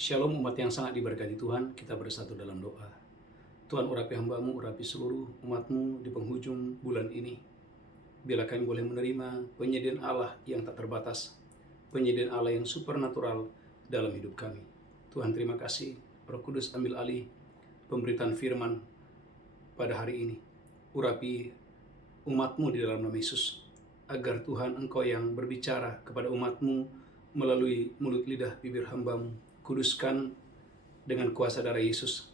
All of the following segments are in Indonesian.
Shalom umat yang sangat diberkati Tuhan, kita bersatu dalam doa. Tuhan, urapi hamba-Mu, urapi seluruh umat-Mu di penghujung bulan ini. Bila kami boleh menerima penyediaan Allah yang tak terbatas, penyediaan Allah yang supernatural dalam hidup kami. Tuhan, terima kasih. Roh Kudus, ambil alih pemberitaan firman pada hari ini. Urapi umat-Mu di dalam nama Yesus, agar Tuhan Engkau yang berbicara kepada umat-Mu melalui mulut lidah bibir hamba-Mu. Kuduskan dengan kuasa darah Yesus,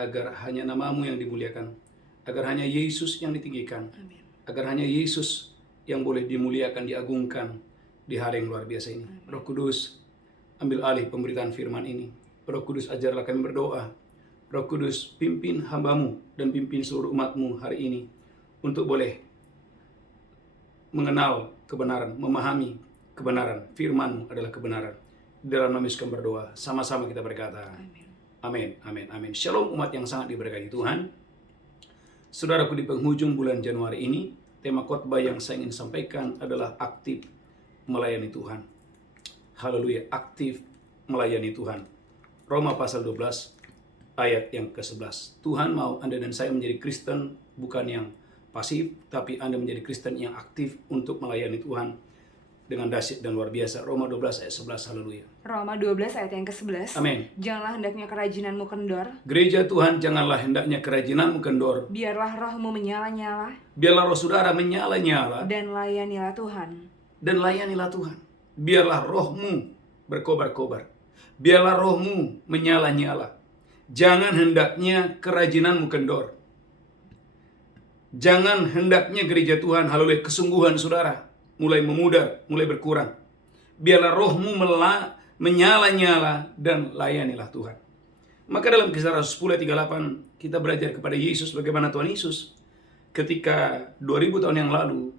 agar hanya nama-Mu yang dimuliakan, agar hanya Yesus yang ditinggikan. Amin. Agar hanya Yesus yang boleh dimuliakan, diagungkan di hari yang luar biasa ini. Amin. Roh Kudus, ambil alih pemberitaan firman ini. Roh Kudus, ajarlah kami berdoa. Roh Kudus, pimpin hamba-Mu dan pimpin seluruh umat-Mu hari ini untuk boleh mengenal kebenaran, memahami kebenaran. Firman-Mu adalah kebenaran. Dalam nama Yesus kami berdoa, sama-sama kita berkata, Amin. amin, amin, amin. Shalom umat yang sangat diberkati Tuhan. Saudaraku, di penghujung bulan Januari ini, tema khotbah yang saya ingin sampaikan adalah aktif melayani Tuhan. Haleluya, aktif melayani Tuhan. Roma pasal 12 ayat yang ke-11. Tuhan mau Anda dan saya menjadi Kristen bukan yang pasif, tapi Anda menjadi Kristen yang aktif untuk melayani Tuhan dengan dahsyat dan luar biasa. Roma 12 ayat 11, haleluya. Roma 12 ayat yang ke-11. Amin. Janganlah hendaknya kerajinanmu kendor, Gereja Tuhan, janganlah hendaknya kerajinanmu kendor. biarlah rohmu menyala-nyala, Biarlah roh saudara menyala-nyala dan layanilah Tuhan. dan layanilah Tuhan. Biarlah rohmu berkobar-kobar. Biarlah rohmu menyala-nyala. Jangan hendaknya kerajinanmu kendor. Jangan hendaknya gereja Tuhan, haleluya, kesungguhan saudara mulai memudar, mulai berkurang. Biarlah rohmu menyala-nyala dan layanilah Tuhan. Maka dalam Kisah Rasul 10 ayat 38 kita belajar kepada Yesus, bagaimana Tuhan Yesus ketika 2000 tahun yang lalu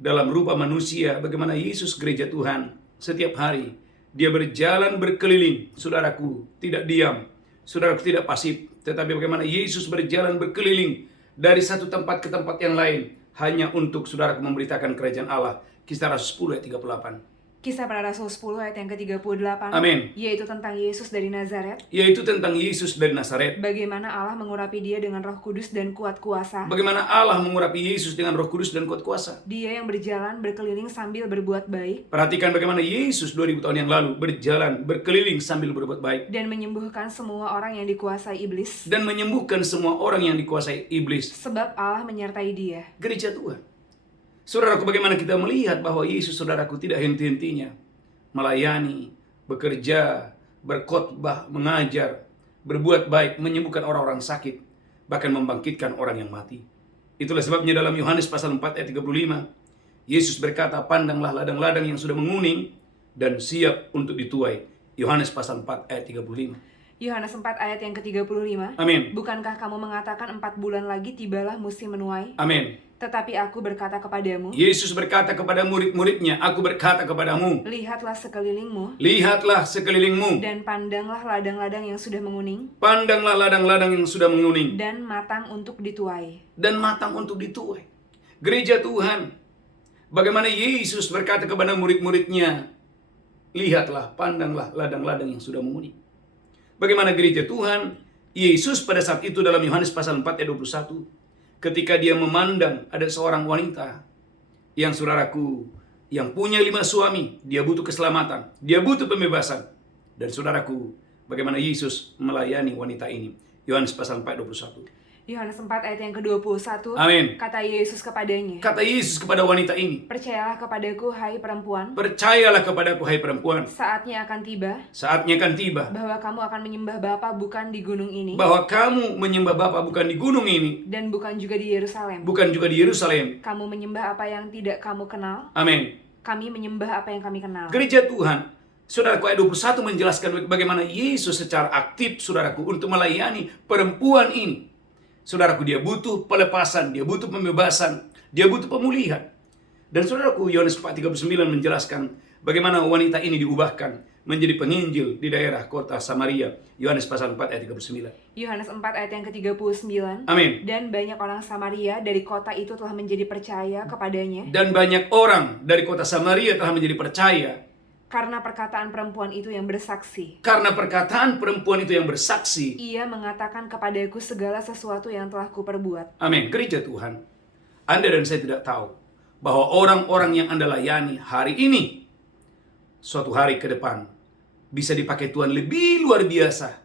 dalam rupa manusia, bagaimana Yesus gereja Tuhan setiap hari dia berjalan berkeliling. Saudaraku, tidak diam, saudaraku tidak pasif, tetapi bagaimana Yesus berjalan berkeliling dari satu tempat ke tempat yang lain hanya untuk saudaraku memberitakan kerajaan Allah. Kisah Rasul 10 ayat 38. Kisah para Rasul 10 ayat yang ke-38. Amin. Yaitu tentang Yesus dari Nazaret. Yaitu tentang Yesus dari Nazaret. Bagaimana Allah mengurapi dia dengan Roh Kudus dan kuat kuasa. Bagaimana Allah mengurapi Yesus dengan Roh Kudus dan kuat kuasa. Dia yang berjalan berkeliling sambil berbuat baik. Perhatikan bagaimana Yesus 2000 tahun yang lalu berjalan berkeliling sambil berbuat baik. Dan menyembuhkan semua orang yang dikuasai iblis. Dan menyembuhkan semua orang yang dikuasai iblis. Sebab Allah menyertai dia. Gereja Tuhan. Saudaraku, bagaimana kita melihat bahwa Yesus, saudaraku, tidak henti-hentinya melayani, bekerja, berkhotbah, mengajar, berbuat baik, menyembuhkan orang-orang sakit, bahkan membangkitkan orang yang mati. Itulah sebabnya dalam Yohanes pasal 4 ayat 35, Yesus berkata, pandanglah ladang-ladang yang sudah menguning dan siap untuk dituai. Yohanes pasal 4 ayat 35. Yohanes 4 ayat yang ke-35. Amin. Bukankah kamu mengatakan 4 bulan lagi tibalah musim menuai? Amin. Tetapi aku berkata kepadamu, Yesus berkata kepada murid-muridnya, aku berkata kepadamu, lihatlah sekelilingmu, lihatlah sekelilingmu, dan pandanglah ladang-ladang yang sudah menguning, pandanglah ladang-ladang yang sudah menguning, dan matang untuk dituai. dan matang untuk dituai. Gereja Tuhan, bagaimana Yesus berkata kepada murid-muridnya, lihatlah, pandanglah ladang-ladang yang sudah menguning. Bagaimana gereja Tuhan, Yesus pada saat itu dalam Yohanes pasal 4 ayat 21, ketika dia memandang ada seorang wanita yang, saudaraku, yang punya 5 suami, dia butuh keselamatan, dia butuh pembebasan. Dan saudaraku, bagaimana Yesus melayani wanita ini. Yohanes pasal 4 ayat 21. Yohanes 4 ayat yang ke-21. Amin. Kata Yesus kepadanya, Kata Yesus kepada wanita ini, percayalah kepadaku, hai perempuan, percayalah kepadaku, hai perempuan, saatnya akan tiba, saatnya akan tiba, bahwa kamu akan menyembah Bapa bukan di gunung ini, bahwa kamu menyembah Bapa bukan di gunung ini, dan bukan juga di Yerusalem. bukan juga di Yerusalem. Kamu menyembah apa yang tidak kamu kenal, Amin. kami menyembah apa yang kami kenal. Gereja Tuhan, saudaraku, ayat 21 menjelaskan bagaimana Yesus secara aktif, saudaraku, untuk melayani perempuan ini. Saudaraku, dia butuh pelepasan, dia butuh pembebasan, dia butuh pemulihan. Dan saudaraku, Yohanes 4:39 menjelaskan bagaimana wanita ini diubahkan menjadi penginjil di daerah kota Samaria. Yohanes pasal 4 ayat 39. Yohanes 4 ayat yang ke-39. Amin. Dan banyak orang Samaria dari kota itu telah menjadi percaya kepadanya. Dan banyak orang dari kota Samaria telah menjadi percaya Karena perkataan perempuan itu yang bersaksi. Karena perkataan perempuan itu yang bersaksi. Ia mengatakan kepadaku segala sesuatu yang telah kuperbuat. Amin. Gereja Tuhan, Anda dan saya tidak tahu bahwa orang-orang yang Anda layani hari ini, suatu hari ke depan, bisa dipakai Tuhan lebih luar biasa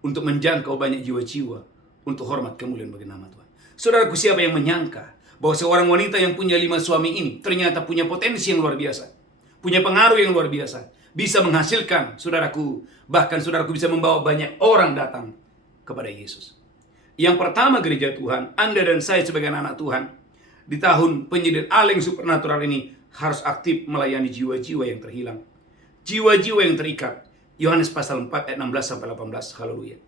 untuk menjangkau banyak jiwa-jiwa untuk hormat kemuliaan bagi nama Tuhan. Saudaraku, siapa yang menyangka bahwa seorang wanita yang punya 5 suami ini ternyata punya potensi yang luar biasa, punya pengaruh yang luar biasa, bisa menghasilkan, saudaraku, bahkan saudaraku bisa membawa banyak orang datang kepada Yesus. Yang pertama, gereja Tuhan, Anda dan saya sebagai anak Tuhan, di tahun penyediaan Allah yang supernatural ini harus aktif melayani jiwa-jiwa yang terhilang, jiwa-jiwa yang terikat. Yohanes pasal 4 ayat 16 sampai 18. Haleluya.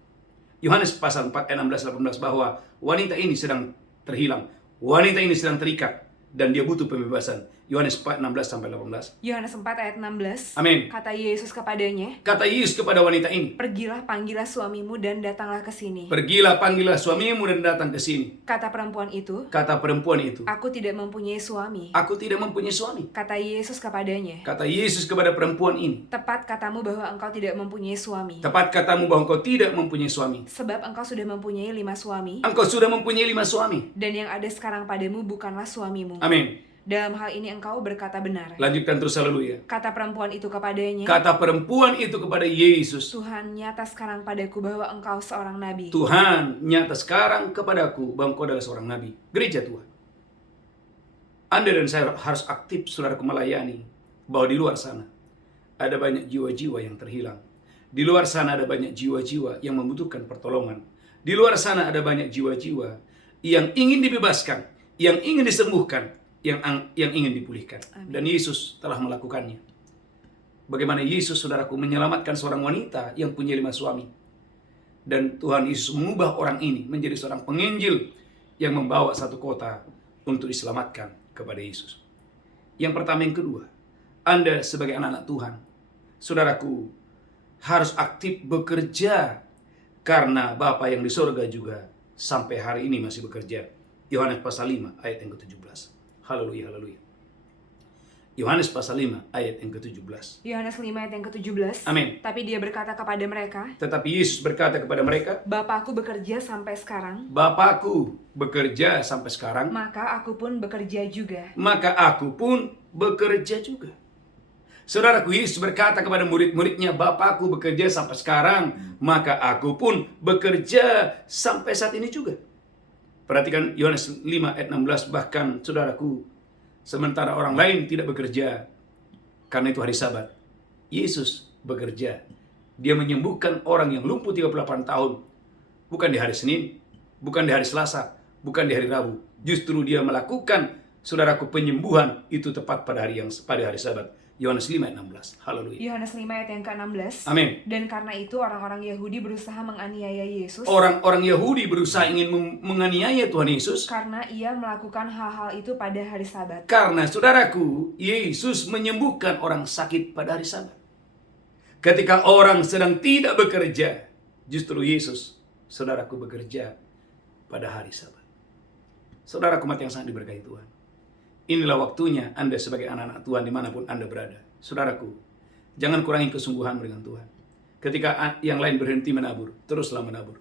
Yohanes pasal 4 ayat 16 18 bahwa wanita ini sedang terhilang, wanita ini sedang terikat dan dia butuh pembebasan. Yohanes 4 16 sampai 18. Yohanes 4 ayat 16. Amin. Kata Yesus kepadanya, Kata Yesus kepada wanita ini, pergilah panggillah suamimu dan datanglah ke sini. pergilah panggillah suamimu dan datang ke sini. Kata perempuan itu, Kata perempuan itu, aku tidak mempunyai suami. aku tidak mempunyai suami. Kata Yesus kepadanya, Kata Yesus kepada perempuan ini, tepat katamu bahwa engkau tidak mempunyai suami. tepat katamu bahwa engkau tidak mempunyai suami. Sebab engkau sudah mempunyai 5 suami, Engkau sudah mempunyai 5 suami. dan yang ada sekarang padamu bukanlah suamimu. Amin. Dalam hal ini engkau berkata benar. Lanjutkan terus, haleluya. Kata perempuan itu kepadanya, Kata perempuan itu kepada Yesus, Tuhan, nyata sekarang padaku bahwa engkau seorang nabi. Tuhan, nyata sekarang kepadaku bahwa engkau adalah seorang nabi. Gereja Tuhan, Anda dan saya harus aktif, saudaraku, melayani bahwa di luar sana ada banyak jiwa-jiwa yang terhilang. Di luar sana ada banyak jiwa-jiwa yang membutuhkan pertolongan. Di luar sana ada banyak jiwa-jiwa yang ingin dibebaskan, yang ingin disembuhkan, yang ingin dipulihkan. Amin. Dan Yesus telah melakukannya. Bagaimana Yesus, saudaraku, menyelamatkan seorang wanita yang punya 5 suami. Dan Tuhan Yesus mengubah orang ini menjadi seorang penginjil yang membawa satu kota untuk diselamatkan kepada Yesus. Yang pertama, yang kedua, Anda sebagai anak-anak Tuhan, saudaraku, harus aktif bekerja karena Bapa yang di sorga juga sampai hari ini masih bekerja. Yohanes pasal 5 ayat yang ke-17. Haleluya, haleluya. Yohanes pasal 5 ayat yang ke-17. Yohanes 5 ayat yang ke-17. Amin. Tapi dia berkata kepada mereka, Tetapi Yesus berkata kepada mereka, Bapakku bekerja sampai sekarang, Bapakku bekerja sampai sekarang, maka aku pun bekerja juga. maka aku pun bekerja juga. Saudaraku, Yesus berkata kepada murid-muridnya, Bapakku bekerja sampai sekarang, maka aku pun bekerja sampai saat ini juga. Perhatikan Yohanes 5 ayat 16, bahkan saudaraku, sementara orang lain tidak bekerja karena itu hari Sabat, Yesus bekerja. Dia menyembuhkan orang yang lumpuh 38 tahun. Bukan di hari Senin, bukan di hari Selasa, bukan di hari Rabu. Justru dia melakukan, saudaraku, penyembuhan itu tepat pada hari Sabat. Yohanes 5 ayat 16. Haleluya. Yohanes 5 ayat yang ke-16. Amin. Dan karena itu orang-orang Yahudi berusaha menganiaya Yesus. Orang-orang Yahudi berusaha ingin menganiaya Tuhan Yesus Karena ia melakukan hal-hal itu pada hari Sabat. karena, saudaraku, Yesus menyembuhkan orang sakit pada hari Sabat. Ketika orang sedang tidak bekerja, justru Yesus, saudaraku, bekerja pada hari Sabat. Saudaraku mati yang sangat diberkahi Tuhan, inilah waktunya Anda sebagai anak-anak Tuhan dimanapun Anda berada. Saudaraku, jangan kurangi kesungguhan dengan Tuhan. Ketika yang lain berhenti menabur, teruslah menabur.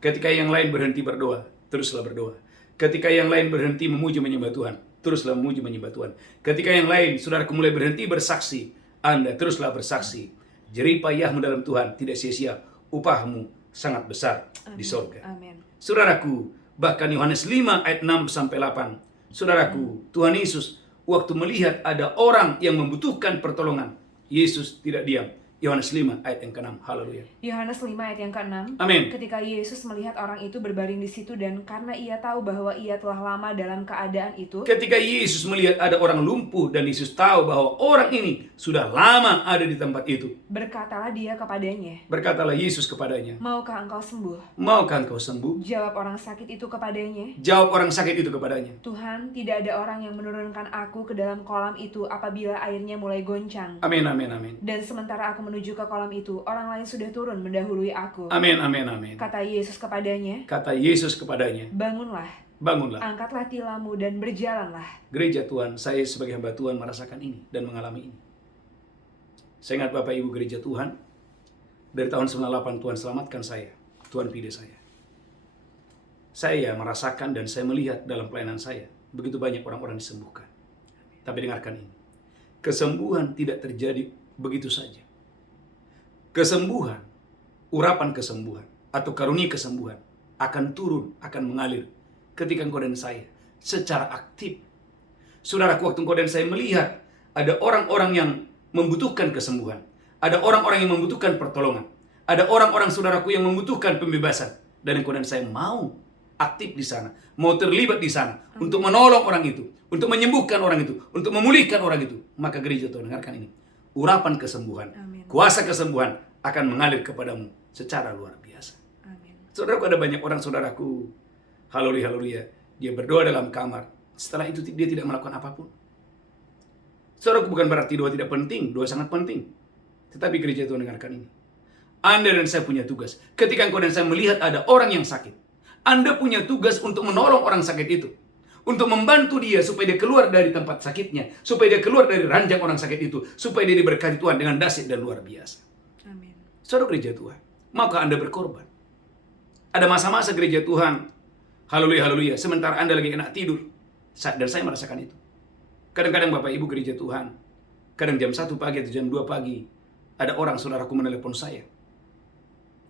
Ketika yang lain berhenti berdoa, teruslah berdoa. Ketika yang lain berhenti memuji menyembah Tuhan, teruslah memuji menyembah Tuhan. Ketika yang lain, saudaraku, mulai berhenti bersaksi, Anda teruslah bersaksi. Jerih payahmu dalam Tuhan tidak sia-sia, upahmu sangat besar di sorga. Amin. Saudaraku, bahkan Yohanes 5 ayat 6 sampai 8. Saudaraku, Tuhan Yesus waktu melihat ada orang yang membutuhkan pertolongan, Yesus tidak diam. Yohanes 5 ayat yang ke-6. Haleluya. Yohanes 5 ayat yang ke-6. Amin. Ketika Yesus melihat orang itu berbaring di situ dan karena ia tahu bahwa ia telah lama dalam keadaan itu, Ketika Yesus melihat ada orang lumpuh dan Yesus tahu bahwa orang ini sudah lama ada di tempat itu, berkatalah dia kepadanya, berkatalah Yesus kepadanya, maukah engkau sembuh? maukah engkau sembuh? Jawab orang sakit itu kepadanya, Jawab orang sakit itu kepadanya, Tuhan, tidak ada orang yang menurunkan aku ke dalam kolam itu apabila airnya mulai goncang. amin, amin, amin. Dan sementara aku menuju ke kolam itu, orang lain sudah turun mendahului aku. Amin, amin, amin. Kata Yesus kepadanya, Kata Yesus kepadanya, bangunlah, bangunlah. angkatlah tilammu dan berjalanlah. Gereja Tuhan, saya sebagai hamba Tuhan merasakan ini dan mengalami ini. Saya ingat Bapak Ibu gereja Tuhan, dari tahun 98 Tuhan selamatkan saya, Tuhan pilih saya. Saya merasakan dan saya melihat dalam pelayanan saya, begitu banyak orang-orang disembuhkan. Tapi dengarkan ini, kesembuhan tidak terjadi begitu saja. Kesembuhan, urapan kesembuhan, atau karunia kesembuhan akan turun, akan mengalir ketika engkau dan saya secara aktif. Saudaraku, waktu engkau dan saya melihat ada orang-orang yang membutuhkan kesembuhan, ada orang-orang yang membutuhkan pertolongan, ada orang-orang saudaraku yang membutuhkan pembebasan, dan engkau dan saya mau aktif di sana, mau terlibat di sana untuk menolong orang itu, untuk menyembuhkan orang itu, untuk memulihkan orang itu. Maka gereja Tuhan, dengarkan ini, urapan kesembuhan, Amin. kuasa kesembuhan akan mengalir kepadamu secara luar biasa. Amin. Saudaraku, ada banyak orang saudaraku, haleluya, dia berdoa dalam kamar, setelah itu dia tidak melakukan apapun. Saudaraku, bukan berarti doa tidak penting, doa sangat penting. Tetapi gereja Tuhan, dengarkan ini, Anda dan saya punya tugas. Ketika engkau dan saya melihat ada orang yang sakit, Anda punya tugas untuk menolong orang sakit itu, untuk membantu dia supaya dia keluar dari tempat sakitnya, supaya dia keluar dari ranjang orang sakit itu, supaya dia diberkati Tuhan dengan dahsyat dan luar biasa. Amin. Saudara gereja Tuhan, maukah Anda berkorban? Ada masa-masa gereja Tuhan, haleluya, sementara Anda lagi enak tidur, dan saya merasakan itu. Kadang-kadang Bapak Ibu gereja Tuhan, kadang jam 1 pagi atau jam 2 pagi, ada orang saudaraku menelepon saya.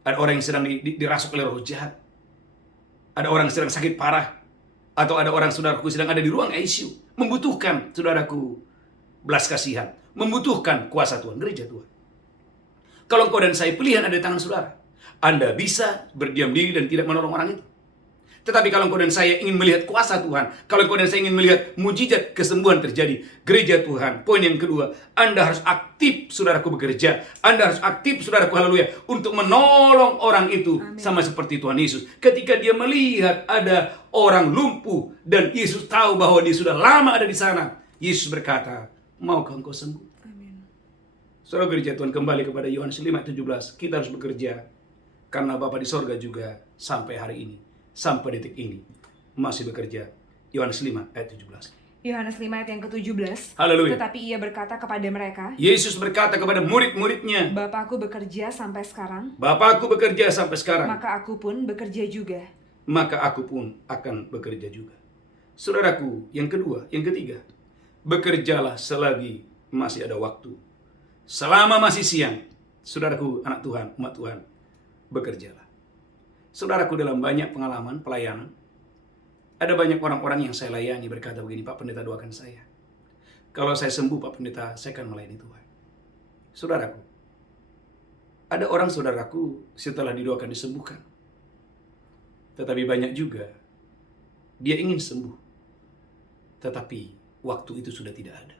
Ada orang yang sedang dirasuk oleh roh jahat. Ada orang yang sedang sakit parah. Atau ada orang saudaraku sedang ada di ruang ICU. Membutuhkan saudaraku belas kasihan. Membutuhkan kuasa Tuhan, gereja Tuhan. Kalau engkau dan saya pilihan ada di tangan saudara, Anda bisa berdiam diri dan tidak menolong orang itu. Tetapi kalau engkau dan saya ingin melihat kuasa Tuhan, kalau engkau dan saya ingin melihat mujizat kesembuhan terjadi, gereja Tuhan, poin yang kedua, Anda harus aktif, saudaraku, bekerja. Anda harus aktif, saudaraku, haleluya, untuk menolong orang itu. Amin. Sama seperti Tuhan Yesus. Ketika dia melihat ada orang lumpuh, dan Yesus tahu bahwa dia sudah lama ada di sana, Yesus berkata, maukah engkau sembuh? Amin. Saudara gereja Tuhan, kembali kepada Yohanes 5:17, kita harus bekerja, karena Bapa di sorga juga sampai hari ini, sampai detik ini masih bekerja. Yohanes 5:17. Yohanes 5 ayat yang ke-17. Haleluya. Tetapi ia berkata kepada mereka, Yesus berkata kepada murid-muridnya, Bapakku bekerja sampai sekarang, Bapakku bekerja sampai sekarang, maka aku pun bekerja juga. maka aku pun akan bekerja juga. Saudaraku, yang kedua, yang ketiga, bekerjalah selagi masih ada waktu. Selama masih siang, saudaraku, anak Tuhan, umat Tuhan, bekerjalah. Saudaraku, dalam banyak pengalaman pelayanan, ada banyak orang-orang yang saya layani berkata begini, Pak Pendeta, doakan saya. Kalau saya sembuh, Pak Pendeta, saya akan melayani Tuhan. Saudaraku, ada orang saudaraku setelah didoakan disembuhkan. Tetapi banyak juga, dia ingin sembuh. Tetapi waktu itu sudah tidak ada.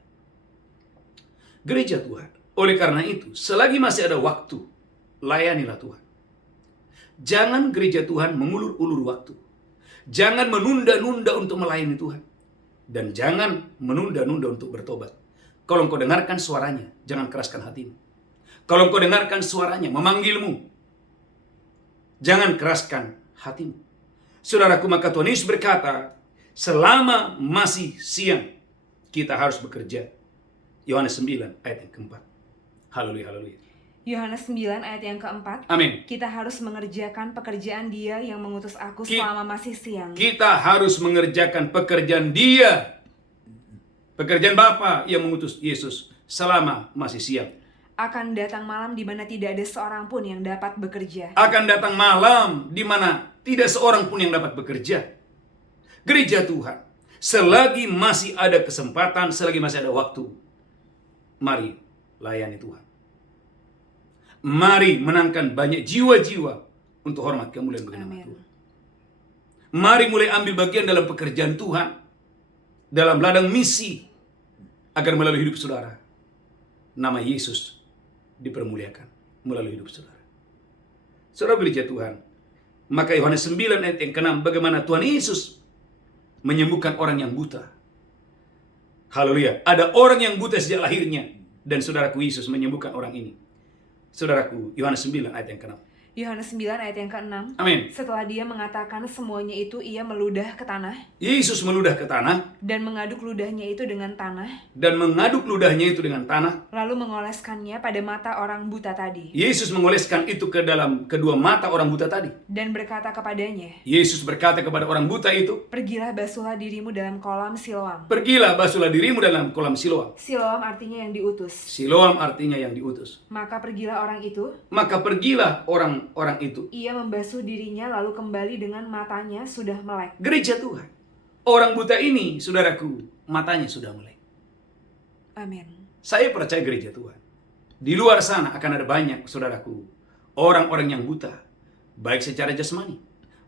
Gereja Tuhan, oleh karena itu, selagi masih ada waktu, layanilah Tuhan. Jangan gereja Tuhan mengulur-ulur waktu. Jangan menunda-nunda untuk melayani Tuhan. Dan jangan menunda-nunda untuk bertobat. Kalau engkau dengarkan suaranya, jangan keraskan hatimu. Kalau engkau dengarkan suaranya memanggilmu, jangan keraskan hatimu. Saudaraku, maka Tuhan Yesus berkata, selama masih siang, kita harus bekerja. Yohanes 9 ayat yang keempat. Haleluya. Yohanes 9 ayat yang keempat. Amin. Kita harus mengerjakan pekerjaan Dia yang mengutus aku selama masih siang. Kita harus mengerjakan pekerjaan Dia. Pekerjaan Bapa yang mengutus Yesus selama masih siang. Akan datang malam di mana tidak ada seorang pun yang dapat bekerja. Akan datang malam di mana tidak seorang pun yang dapat bekerja. Gereja Tuhan, selagi masih ada kesempatan, selagi masih ada waktu, mari layani Tuhan. Mari menangkan banyak jiwa-jiwa untuk hormat kemuliaan bagi nama Tuhan. Mari mulai ambil bagian dalam pekerjaan Tuhan, dalam ladang misi, agar melalui hidup saudara, nama Yesus dipermuliakan melalui hidup saudara. Saudara gereja Tuhan, maka Yohanes 9 ayat yang ke-6, bagaimana Tuhan Yesus menyembuhkan orang yang buta. Haleluya. Ada orang yang buta sejak lahirnya, dan saudaraku, Yesus menyembuhkan orang ini. Saudaraku, Yohanes 9 ayat yang ke-6. Yohanes 9 ayat yang ke-6. Amin. Setelah dia mengatakan semuanya itu, ia meludah ke tanah Yesus meludah ke tanah dan mengaduk ludahnya itu dengan tanah, dan mengaduk ludahnya itu dengan tanah. lalu mengoleskannya pada mata orang buta tadi. Yesus mengoleskan itu ke dalam kedua mata orang buta tadi. Dan berkata kepadanya, Yesus berkata kepada orang buta itu, pergilah basuhlah dirimu dalam kolam Siloam. pergilah basuhlah dirimu dalam kolam Siloam. Siloam artinya yang diutus. Siloam artinya yang diutus. Maka pergilah orang itu, Maka pergilah orang itu. ia membasuh dirinya lalu kembali dengan matanya sudah melek. Gereja Tuhan. Orang buta ini, saudaraku, matanya sudah melek. Amin. Saya percaya gereja Tuhan. Di luar sana akan ada banyak, saudaraku, orang-orang yang buta, baik secara jasmani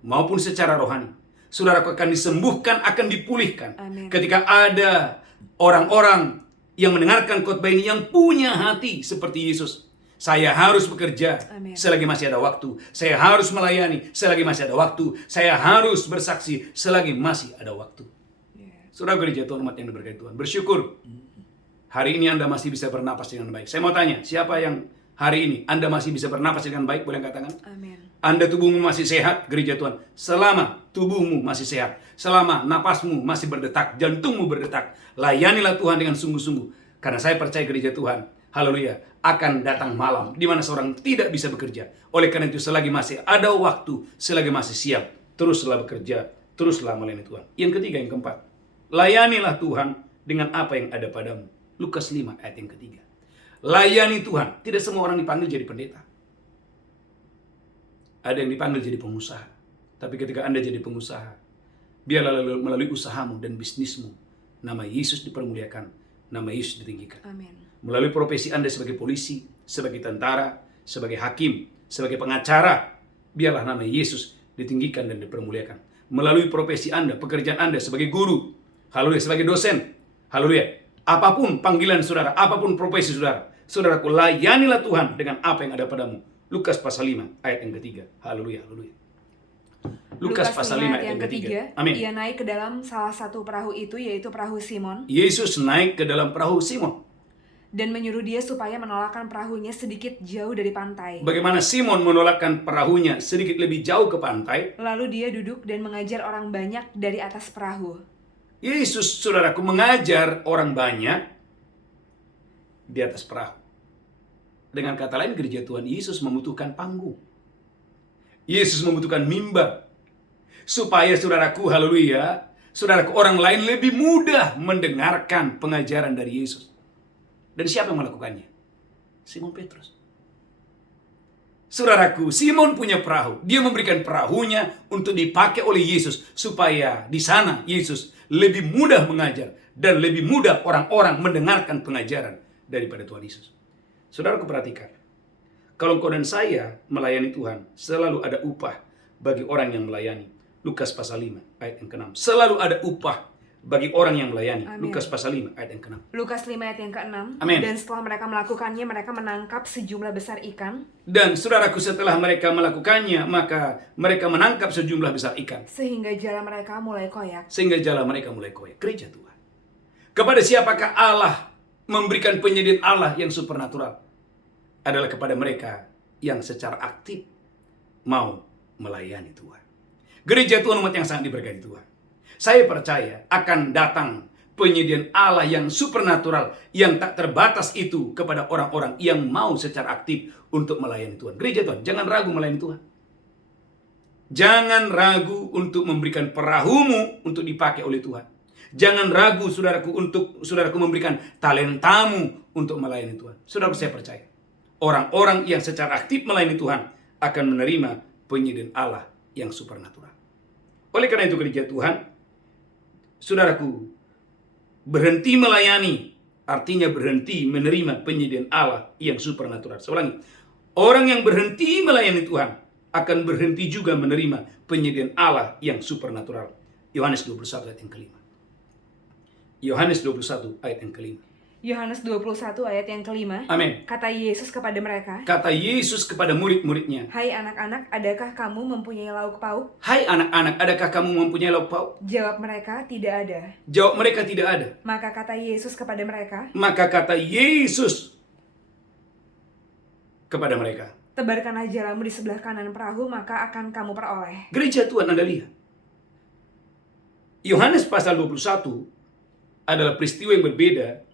maupun secara rohani. Saudaraku akan disembuhkan, akan dipulihkan. Amin. Ketika ada orang-orang yang mendengarkan khotbah ini yang punya hati seperti Yesus. Saya harus bekerja Amin. selagi masih ada waktu. Saya harus melayani selagi masih ada waktu. Saya harus bersaksi selagi masih ada waktu. Saudara gereja Tuhan, umat yang diberkati Tuhan, bersyukur hari ini Anda masih bisa bernapas dengan baik. Saya mau tanya, siapa yang hari ini Anda masih bisa bernapas dengan baik? Boleh katakan? Amin. Anda tubuhmu masih sehat, gereja Tuhan. Selama tubuhmu masih sehat, selama napasmu masih berdetak, jantungmu berdetak, layanilah Tuhan dengan sungguh-sungguh. Karena saya percaya gereja Tuhan, haleluya, akan datang malam di mana seorang tidak bisa bekerja. Oleh karena itu, selagi masih ada waktu, selagi masih siap, teruslah bekerja, teruslah melayani Tuhan. Yang ketiga, yang keempat, layanilah Tuhan dengan apa yang ada padamu. Lukas 5 ayat yang ketiga. Layani Tuhan. Tidak semua orang dipanggil jadi pendeta. Ada yang dipanggil jadi pengusaha. Tapi ketika Anda jadi pengusaha, biarlah melalui usahamu dan bisnismu, nama Yesus dipermuliakan, nama Yesus ditinggikan. Amin. Melalui profesi Anda sebagai polisi, sebagai tentara, sebagai hakim, sebagai pengacara, biarlah nama Yesus ditinggikan dan dipermuliakan. Melalui profesi Anda, pekerjaan Anda sebagai guru, haleluya, sebagai dosen, haleluya, apapun panggilan saudara, apapun profesi saudara, saudaraku, layanilah Tuhan dengan apa yang ada padamu. Lukas pasal 5 ayat yang ketiga. Haleluya, haleluya. Lukas pasal 5 ayat yang ketiga. Amin. Ia naik ke dalam salah satu perahu itu, yaitu perahu Simon, Yesus naik ke dalam perahu Simon. dan menyuruh dia supaya menolakkan perahunya sedikit jauh dari pantai. Bagaimana Simon menolakkan perahunya sedikit lebih jauh ke pantai. Lalu dia duduk dan mengajar orang banyak dari atas perahu. Yesus, saudaraku, mengajar orang banyak di atas perahu. Dengan kata lain, gereja Tuhan, Yesus membutuhkan panggung. Yesus membutuhkan mimbar. Supaya saudaraku, haleluya, saudaraku, orang lain lebih mudah mendengarkan pengajaran dari Yesus. Dan siapa yang melakukannya? Simon Petrus. Saudaraku, Simon punya perahu. Dia memberikan perahunya untuk dipakai oleh Yesus. Supaya di sana Yesus lebih mudah mengajar. Dan lebih mudah orang-orang mendengarkan pengajaran daripada Tuhan Yesus. Saudaraku, perhatikan. Kalau engkau dan saya melayani Tuhan, selalu ada upah bagi orang yang melayani. Lukas pasal 5 ayat yang ke-6. Selalu ada upah bagi orang yang melayani. Amin. Lukas pasal 5 ayat yang ke-6. Lukas 5 ayat yang ke-6. Amin. Dan setelah mereka melakukannya, mereka menangkap sejumlah besar ikan, Dan saudaraku, setelah mereka melakukannya, maka mereka menangkap sejumlah besar ikan. sehingga jala mereka mulai koyak. Sehingga jala mereka mulai koyak. Gereja Tuhan. Kepada siapakah Allah memberikan penyediaan Allah yang supernatural? Adalah kepada mereka yang secara aktif mau melayani Tuhan. Gereja Tuhan, umat yang sangat diberkati Tuhan. Saya percaya akan datang penyediaan Allah yang supernatural, yang tak terbatas itu kepada orang-orang yang mau secara aktif untuk melayani Tuhan. Gereja Tuhan, jangan ragu melayani Tuhan. Jangan ragu untuk memberikan perahumu untuk dipakai oleh Tuhan. Jangan ragu, saudaraku, untuk saudaraku memberikan talentamu untuk melayani Tuhan. Saudaraku, saya percaya orang-orang yang secara aktif melayani Tuhan akan menerima penyediaan Allah yang supernatural. Oleh karena itu, gereja Tuhan, saudaraku, berhenti melayani artinya berhenti menerima penyediaan Allah yang supernatural. Saya ulangi, orang yang berhenti melayani Tuhan akan berhenti juga menerima penyediaan Allah yang supernatural. Yohanes 21 ayat yang kelima. Yohanes 21 ayat yang kelima. Yohanes 21 ayat yang kelima. Amin. Kata Yesus kepada mereka, Kata Yesus kepada murid-muridnya, "Hai anak-anak, adakah kamu mempunyai lauk pauk?" hai anak-anak, adakah kamu mempunyai lauk pauk? Jawab mereka, "Tidak ada." Jawab mereka, tidak ada. Maka kata Yesus kepada mereka, Maka kata Yesus kepada mereka, Tebarkanlah jalamu di sebelah kanan perahu, maka akan kamu peroleh. Gereja Tuhan Anda lihat. Yohanes pasal 21 adalah peristiwa yang berbeda,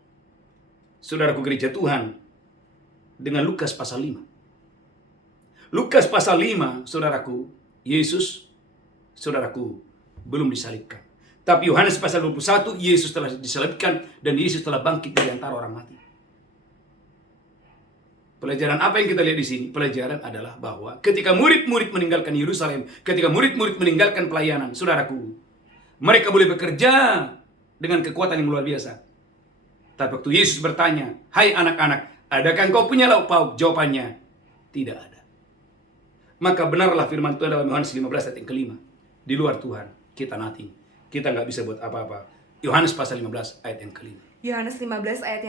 saudaraku gereja Tuhan, dengan Lukas pasal 5. Lukas pasal 5, saudaraku, Yesus, saudaraku, belum disalibkan. Tapi Yohanes pasal 21, Yesus telah disalibkan dan Yesus telah bangkit dari antara orang mati. Pelajaran apa yang kita lihat di sini? Pelajaran adalah bahwa ketika murid-murid meninggalkan Yerusalem, ketika murid-murid meninggalkan pelayanan, saudaraku, mereka boleh bekerja dengan kekuatan yang luar biasa. Tapi waktu Yesus bertanya, "Hai anak-anak, adakah engkau punya lauk pauk?" Jawabannya, tidak ada. Maka benarlah firman Tuhan dalam Yohanes 15 ayat yang kelima. Di luar Tuhan, kita nothing. Kita nggak bisa buat apa-apa. Yohanes pasal 15 ayat yang kelima. Yohanes 15 ayat